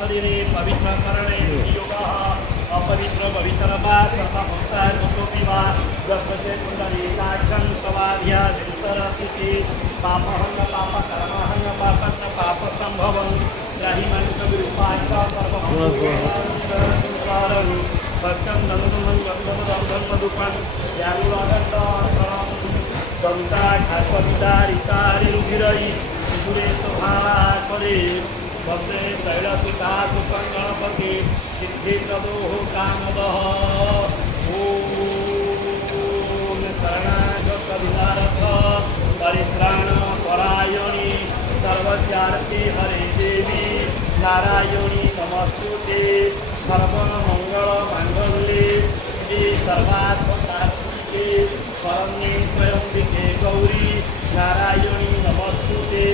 शरीरे पवित्रकरणे योगः अपवित्र पवित्रवा कर्मभक्ताय वा दशे पुण्डरीकाक्षं सवाध्यादितरसिति पापहं पापकर्महं पापं पापसम्भवं ग्राहिमनुविरूपाय कर्मभक्तारं भक्तं नन्दनं गन्धं मधुपं यानुरागं दंता खासदारितारिरुभिरयि सुरेश भाला करे भद्रे तैलसुता सुखं गणपति सिद्धिप्रदोः कामदः ॐ शरणागतविनारथ परित्राणपरायणि सर्वस्यार्थे हरे देवी नारायणी नमस्तुते सर्वमङ्गलमाङ्गल्ये श्री सर्वात्मसात्विके शरण्ये त्र्यम्बिके गौरी नारायणी नमस्तुते।